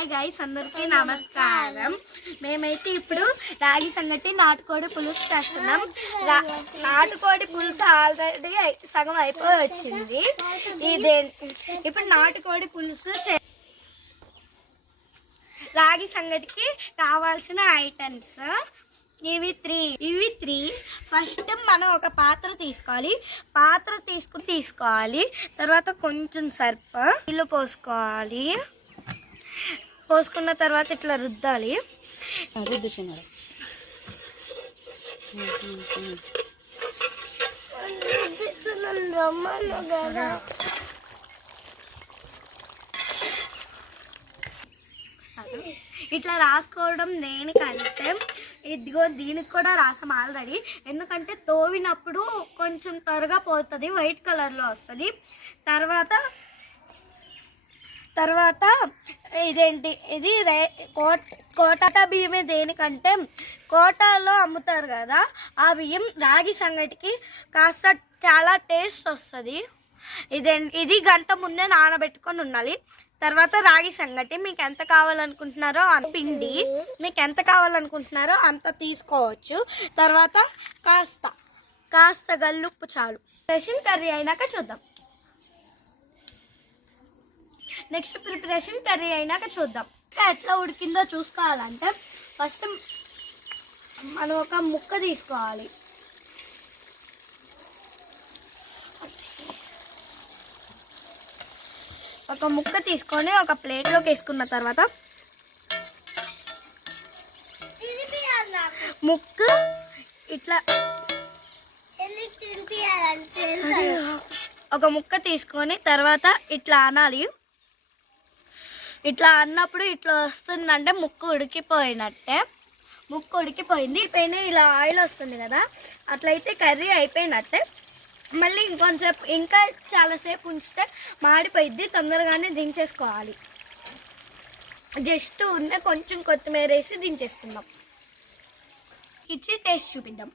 Hi guys అందరికీ నమస్కారం. మేమైతే ఇప్పుడు రాగి సంగటి నాటుకోడి పులుసు చేస్తున్నాం. రా- నాటుకోడి పులుసు ఆల్రెడీ సగం అయిపోయి వచ్చింది. ఇదే ఇప్పుడు నాటుకోడి పులుసు చే- రాగి సంగటికి కావాల్సిన ఐటమ్స్ ఇవి త్రీ. ఇవి త్రీ. ఫస్ట్ మనం ఒక పాత్ర తీసుకోవాలి. పాత్ర తీసుకుని తీసుకోవాలి. తర్వాత కొంచెం సర్ప. నీళ్ళు పోసుకోవాలి. పోసుకున్న తర్వాత ఇట్లా రుద్దాలి. రుద్దుచున్నాడు ఇట్లా రాసుకోవడం దేనికంటే ఇదిగో దీనికి కూడా రాసాం ఆల్రెడీ ఎందుకంటే తోవినప్పుడు కొంచెం త్వరగా పోతుంది వైట్ కలర్లో వస్తుంది. తర్వాత తర్వాత ఇదేంటి? ఇది రే కోట కోట బియ్యమే దేనికంటే కోటాలో అమ్ముతారు కదా ఆ బియ్యం రాగి సంగటికి కాస్త చాలా టేస్ట్ వస్తుంది. ఇదే ఇది గంట ముందే నానబెట్టుకొని ఉండాలి. తర్వాత రాగి సంగటి మీకు ఎంత కావాలనుకుంటున్నారో పిండి మీకు ఎంత కావాలనుకుంటున్నారో అంత తీసుకోవచ్చు. తర్వాత కాస్త కాస్త గల్లుప్పు చాలు. రేషన్ కర్రీ అయినాక చూద్దాం. నెక్స్ట్ ప్రిపరేషన్ కర్రీ అయినాక చూద్దాం. ఎట్లా ఉడికిందో చూసుకోవాలంటే ఫస్ట్ మనం ఒక ముక్క తీసుకోవాలి. ఒక ముక్క తీసుకొని ఒక ప్లేట్లోకి వేసుకున్న తర్వాత ముక్క ఇట్లా ఒక ముక్క తీసుకొని తర్వాత ఇట్లా అనాలి. ఇట్లా అన్నప్పుడు ఇట్లా వస్తుందంటే ముక్కు ఉడికిపోయినట్టే. ముక్కు ఉడికిపోయింది. పైన ఇలా ఆయిల్ వస్తుంది కదా అట్లయితే కర్రీ అయిపోయినట్టే. మళ్ళీ ఇంకొంతసేపు ఇంకా చాలాసేపు ఉంచితే మాడిపోయిద్ది తొందరగానే దించేసుకోవాలి. జస్ట్ ఉన్న కొంచెం కొత్తిమీర వేసి దించేసుకుందాం. ఇచ్చి టేస్ట్ చూపిద్దాం.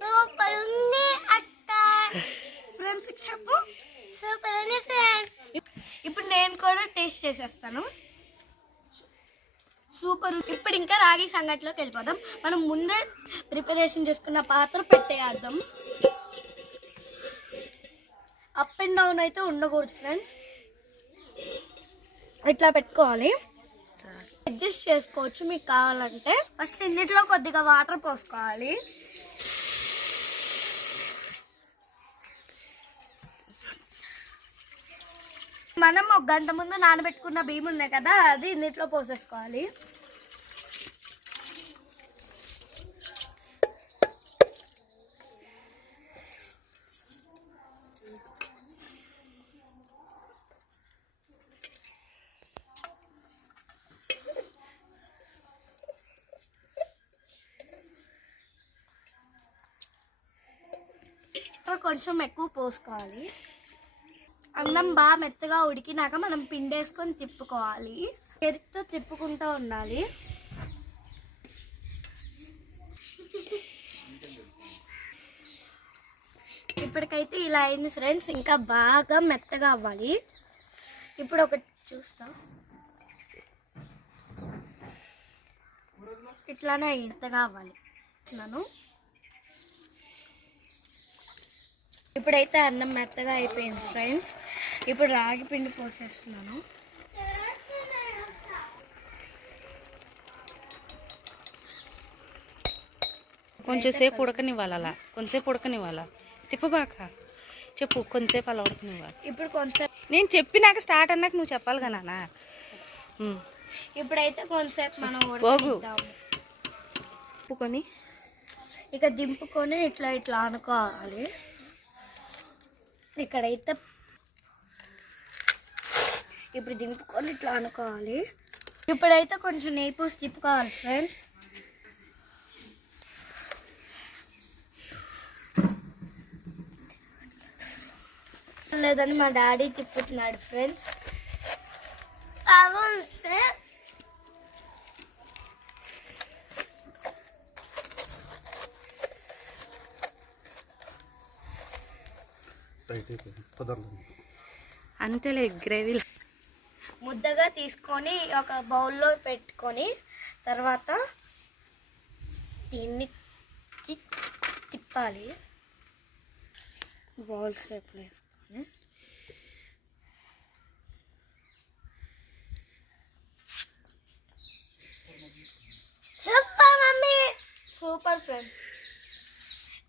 సూపర్ ఉంది అక్క ఫ్రెండ్స్ చెప్పు సూపర్ ఫ్రెండ్స్ ఇప్పుడు నేను కూడా టేస్ట్ చేసేస్తాను. సూపర్ ఇప్పుడు ఇంకా రాగి సంగటిలోకి వెళ్ళిపోదాం. మనం ముందే ప్రిపరేషన్ చేసుకున్న పాత్ర పెట్టేద్దాం. అప్ అండ్ డౌన్ అయితే ఉండకూడదు ఫ్రెండ్స్ ఇట్లా పెట్టుకోవాలి. అడ్జస్ట్ చేసుకోవచ్చు మీకు కావాలంటే. ఫస్ట్ ఇందులో కొద్దిగా వాటర్ పోసుకోవాలి. మనం ఒక గంట ముందు నానబెట్టుకున్న బియ్యం ఉన్నాయి కదా అది ఇందులో పోసేసుకోవాలి. కొంచెం ఎక్కువ పోసుకోవాలి. అన్నం బాగా మెత్తగా ఉడికినాక మనం పిండేసుకొని తిప్పుకోవాలి. చేతితో తిప్పుకుంటూ ఉండాలి. ఇప్పటికైతే ఇలా అయింది ఫ్రెండ్స్. ఇంకా బాగా మెత్తగా అవ్వాలి. ఇప్పుడు ఒకటి చూస్తాం. ఇట్లానే ఇంతగా అవ్వాలి. నన్ను ఇప్పుడైతే అన్నం మెత్తగా అయిపోయింది ఫ్రెండ్స్ ఇప్పుడు రాగి పిండి పోసేస్తున్నాను. కొంచెంసేపు ఉడకనివ్వాలి అలా? కొంచెంసేపు ఉడకనివ్వాలా? తిప్పబాక. చెప్పు కొంచెంసేపు అలా ఉడకనివ్వాలి. ఇప్పుడు కొంచెం నేను చెప్పినాక స్టార్ట్ అన్నాక నువ్వు చెప్పాలి కదా నాన్న. ఇప్పుడైతే కొంచెంసేపు మనం పోగు. ఇక దింపుకొని ఇట్లా ఇట్లా అనుకోవాలి ఇక్కడైతే ఇప్పుడు దింపుకొని ఇట్లా అనుకోవాలి. ఇప్పుడైతే కొంచెం నెయ్యి పూసి తిప్పుకోవాలి ఫ్రెండ్స్ లేదని మా డాడీ తిప్పుతున్నాడు ఫ్రెండ్స్ అవును ఫ్రెండ్స్ అంతేలే గ్రేవీ ముద్దగా తీసుకొని ఒక బౌల్లో పెట్టుకొని తర్వాత దీన్ని తి- తిప్పాలి. బౌల్ షేప్లో వేసుకొని. Super mummy. Super friends.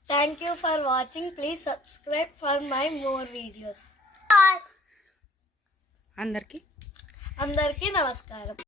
Thank you for watching please subscribe for my more videos అందరికీ అందరికీ నమస్కారం.